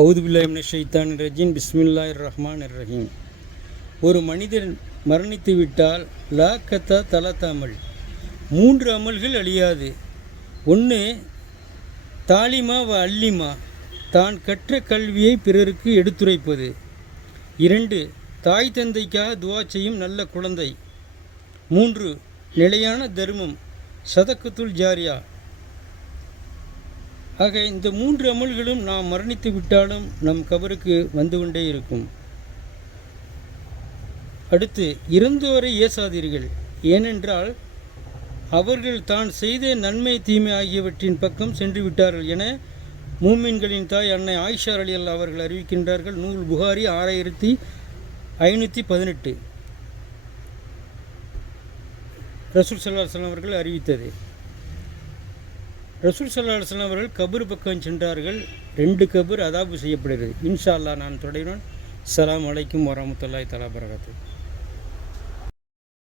அவுது பில்லாஹி மினஷ் ஷைத்தானிர் ரஜீம் பிஸ்மில்லாஹிர் ரஹ்மானிர் ரஹீம். ஒரு மனிதன் மரணித்து விட்டால் லா கத்தா தலத்தாமல் 3 அமல்கள் அழியாது. 1 தாலிமா வ அல்லிமா, தான் கற்ற கல்வியை பிறருக்கு எடுத்துரைப்பது. 2 தாய் தந்தைக்காக துவா செய்யும் நல்ல குழந்தை. 3 நிலையான தர்மம் சதக்கத்துல் ஜாரியா. ஆக இந்த 3 அமல்களும் நாம் மரணித்து விட்டாலும் நம் கபருக்கு வந்து கொண்டே இருக்கும். அடுத்து, இறந்தோரை ஏசாதீர்கள், ஏனென்றால் அவர்கள் தான் செய்த நன்மை தீமை ஆகியவற்றின் பக்கம் சென்று விட்டார்கள் என மூமின்களின் தாய் அன்னை ஆயிஷா ரலியல்லாஹு அவர்கள் அறிவிக்கின்றார்கள். நூல் புகாரி 6518 ரசூல் ஸல்லல்லாஹு அலைஹி வஸல்லம் அவர்கள் அறிவித்தது. ரசூல் ஸல்லல்லாஹு அலைஹி வஸல்லம் அவர்கள் கபர் பக்கம் சென்றார்கள். 2 கபர் அதாபு செய்யப்படுகிறது. இன்ஷா அல்லாஹ் நான் தொடர்கிறேன். அஸ்ஸலாமு அலைக்கும் வரஹ்மத்துல்லாஹி தஆலா பரகாத்துஹு.